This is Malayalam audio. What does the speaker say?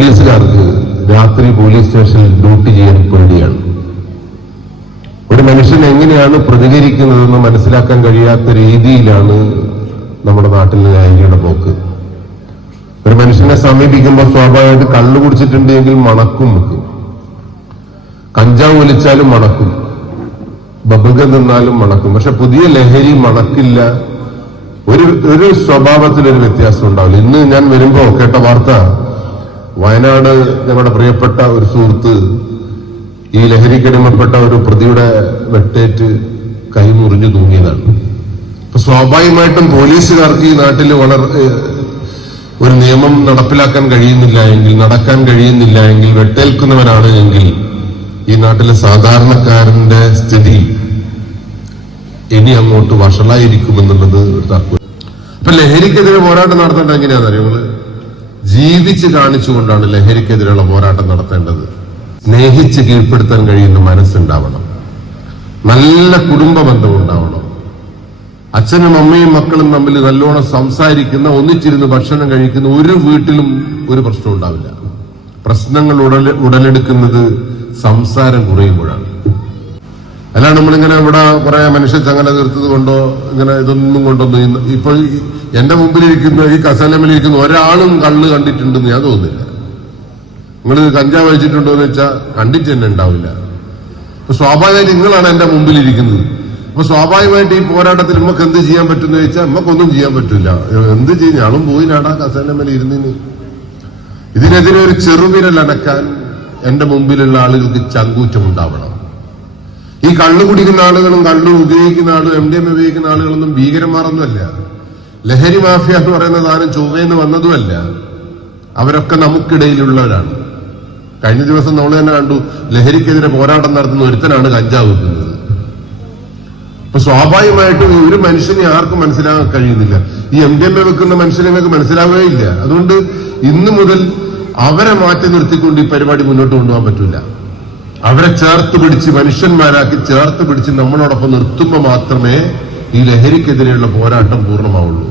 പോലീസുകാർക്ക് രാത്രി പോലീസ് സ്റ്റേഷനിൽ ഡ്യൂട്ടി ചെയ്യാൻ പേടിയാണ്. ഒരു മനുഷ്യൻ എങ്ങനെയാണ് പ്രതികരിക്കുന്നതെന്ന് മനസ്സിലാക്കാൻ കഴിയാത്ത രീതിയിലാണ് നമ്മുടെ നാട്ടിലെ ലഹരിയുടെ പോക്ക്. ഒരു മനുഷ്യനെ സമീപിക്കുമ്പോൾ സ്വാഭാവികമായിട്ട് കള്ളു കുടിച്ചിട്ടുണ്ടെങ്കിൽ മണക്കും വെക്കും കഞ്ചാവ് വലിച്ചാലും മണക്കും. ബബുഗം തിന്നാലും മണക്കും. പക്ഷെ പുതിയ ലഹരി മണക്കില്ല. ഒരു ഒരു സ്വഭാവത്തിലൊരു വ്യത്യാസം ഉണ്ടാവില്ല. ഇന്ന് ഞാൻ വരുമ്പോ കേട്ട വാർത്ത വയനാട് ഞങ്ങളുടെ പ്രിയപ്പെട്ട ഒരു സുഹൃത്ത് ഈ ലഹരിക്കടിമപ്പെട്ട ഒരു പ്രതിയുടെ വെട്ടേറ്റ് കൈ മുറിഞ്ഞു തൂങ്ങിയതാണ്. അപ്പൊ സ്വാഭാവികമായിട്ടും പോലീസുകാർക്ക് ഈ നാട്ടിൽ വളരെ ഒരു നിയമം നടപ്പിലാക്കാൻ കഴിയുന്നില്ല എങ്കിൽ നടക്കാൻ കഴിയുന്നില്ല എങ്കിൽ വെട്ടേൽക്കുന്നവരാണ് എങ്കിൽ ഈ നാട്ടിലെ സാധാരണക്കാരന്റെ സ്ഥിതി ഇനി അങ്ങോട്ട് വഷളായിരിക്കുമെന്നുള്ളത് ഒരു താക്കോൽ അപ്പൊ ലഹരിക്കെതിരെ പോരാട്ടം നടത്തേണ്ട എങ്ങനെയാണെന്ന് ജീവിച്ച് കാണിച്ചുകൊണ്ടാണ് ലഹരിക്കെതിരെയുള്ള പോരാട്ടം നടത്തേണ്ടത്. സ്നേഹിച്ച് കീഴ്പ്പെടുത്താൻ കഴിയുന്ന മനസ്സുണ്ടാവണം. നല്ല കുടുംബ ബന്ധം ഉണ്ടാവണം അച്ഛനും അമ്മയും മക്കളും തമ്മിൽ നല്ലോണം സംസാരിക്കുന്ന ഒന്നിച്ചിരുന്ന് ഭക്ഷണം കഴിക്കുന്ന ഒരു വീട്ടിലും ഒരു പ്രശ്നം ഉണ്ടാവില്ല പ്രശ്നങ്ങൾ ഉടലെടുക്കുന്നത് സംസാരം കുറയുമ്പോഴാണ്. അല്ലാണ്ട് നമ്മളിങ്ങനെ ഇവിടെ കുറെ മനുഷ്യ ചങ്ങല തീർത്തത് കൊണ്ടോ ഇങ്ങനെ ഇതൊന്നും കൊണ്ടൊന്നും ഇപ്പോൾ എന്റെ മുമ്പിലിരിക്കുന്ന ഈ കസലമിലിരിക്കുന്ന ഒരാളും കള്ള് കണ്ടിട്ടുണ്ടെന്ന് ഞാൻ തോന്നുന്നില്ല. നിങ്ങൾ കഞ്ചാവ് കഴിച്ചിട്ടുണ്ടോ എന്ന് വെച്ചാൽ കണ്ടിട്ട് തന്നെ ഉണ്ടാവില്ല. അപ്പൊ സ്വാഭാവികമായിട്ട് നിങ്ങളാണ് എന്റെ മുമ്പിലിരിക്കുന്നത്. അപ്പൊ സ്വാഭാവികമായിട്ട് ഈ പോരാട്ടത്തിൽ നമുക്ക് എന്ത് ചെയ്യാൻ പറ്റുമെന്ന് ചോദിച്ചാൽ നമുക്കൊന്നും ചെയ്യാൻ പറ്റില്ല. എന്ത് ചെയ്യും? ഞാളും പോയി നാടാ കസലമേൽ ഇരുന്നിന് ഇതിനെതിരെ ഒരു ചെറുവിരൽ അനക്കാൻ എന്റെ മുമ്പിലുള്ള ആളുകൾക്ക് ചങ്കൂറ്റം ഉണ്ടാവണം ഈ കള്ളു കുടിക്കുന്ന ആളുകളും കള്ളു ഉപയോഗിക്കുന്ന ആളും എം ഡി എം ഉപയോഗിക്കുന്ന ആളുകളൊന്നും ഭീകരന്മാരൊന്നുമല്ല. ലഹരി മാഫിയ എന്ന് പറയുന്ന സാധനം ചൊവ്വയെന്ന് വന്നതുമല്ല. അവരൊക്കെ നമുക്കിടയിലുള്ളവരാണ്. കഴിഞ്ഞ ദിവസം നമ്മൾ തന്നെ കണ്ടു ലഹരിക്കെതിരെ പോരാട്ടം നടത്തുന്ന ഒരുത്തനാണ് കഞ്ചാവ് വെക്കുന്നത്. അപ്പൊ സ്വാഭാവികമായിട്ടും ഒരു മനുഷ്യനെ ആർക്കും മനസ്സിലാക്കാൻ കഴിയുന്നില്ല. ഈ എം ഡി എം എ വെക്കുന്ന മനുഷ്യനെ മനസ്സിലാവുകയില്ല. അതുകൊണ്ട് ഇന്നു മുതൽ അവരെ മാറ്റി നിർത്തിക്കൊണ്ട് ഈ പരിപാടി മുന്നോട്ട് കൊണ്ടുപോകാൻ പറ്റില്ല അവരെ ചേർത്ത് പിടിച്ച് മനുഷ്യന്മാരാക്കി ചേർത്ത് പിടിച്ച് നമ്മളോടൊപ്പം നിർത്തുമ്പോൾ മാത്രമേ ഈ ലഹരിക്കെതിരെയുള്ള പോരാട്ടം പൂർണമാവുള്ളൂ.